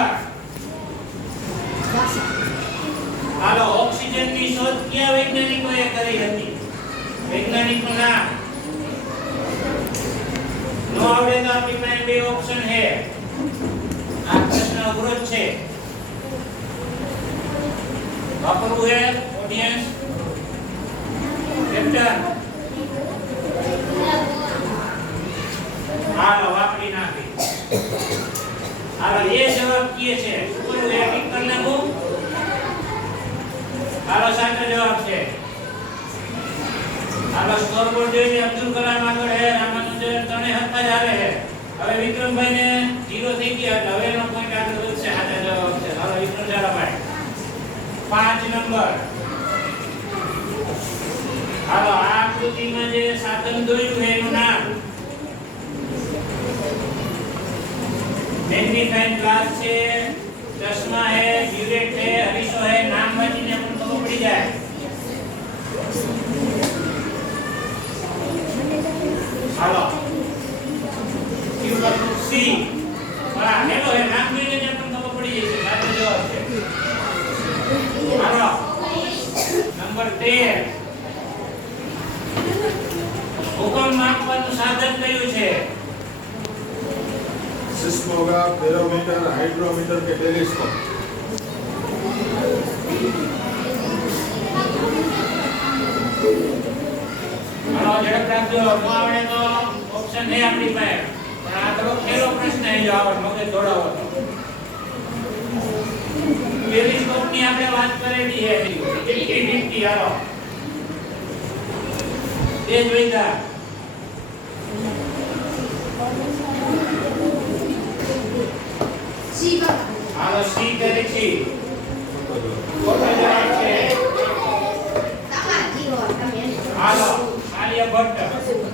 Number હાલો ઓક્સિજનની શોધ કયા વૈજ્ઞાનિકોએ કરી હતી? વૈજ્ઞાનિકનું નામ નો આવડે તો આપણી પાસે બે ઓપ્શન છે. આ પ્રશ્ન અઘરો જ છે. વાપરવું છે ઓડિયન્સ કેપ્ટન હાલો વાપરી નાખી. હાલો એ જવાબ કીએ છે શું કરવું? એ ટિક કરી નાખું. હાલો સાચો જવાબ છે. હાલો સ્કોરબોર્ડ જોઈએ. અબ્દુલ કલામ આગળ છે, રામાનુજન ત્રણે હરખા જ આવે છે. હવે વિક્રમભાઈ ને 0 થઈ ગયા એટલે હવે એનો પોઈન્ટ આગળ વધશે. સાચા જવાબ છે. હાલો વિક્રમ જરાભાઈ 5 નંબર. હાલો આ આકૃતિમાં જે સાધન દોર્યું છે એનું નામ મેગ્નીફાઇંગ ગ્લાસ છે, ચશ્મા है, ब्यूरेट है, अरीसो है, नाम वांचीने પણ ખબર પડી જાય. હાલો સી બરા હેલો હે નામ જોઈને જ પણ ખબર પડી જશે. સાચો જવાબ છે. હાલો નંબર 13 ભૂકંપ માપવાનું સાધન કયું છે? सिस्मोग्राफ, बैरोमीटर, हाइड्रोमीटर के टेलीस्कोप. હાલો ઝડપ રાખજો. નો આવડે તો ઓપ્શન છે આપણી પાસે. પણ આ તો પહેલો પ્રશ્ન છે જો આવડ મગજ દોડાવો તો. ટેલિસ્કોપ ની આપણે વાત કરેલી છે 50-50. હાલો તેજ વૈદા હાલો સી ગેલેક્સી ખોટો જવાબ છે. હાલો આલિયા ભટ્ટ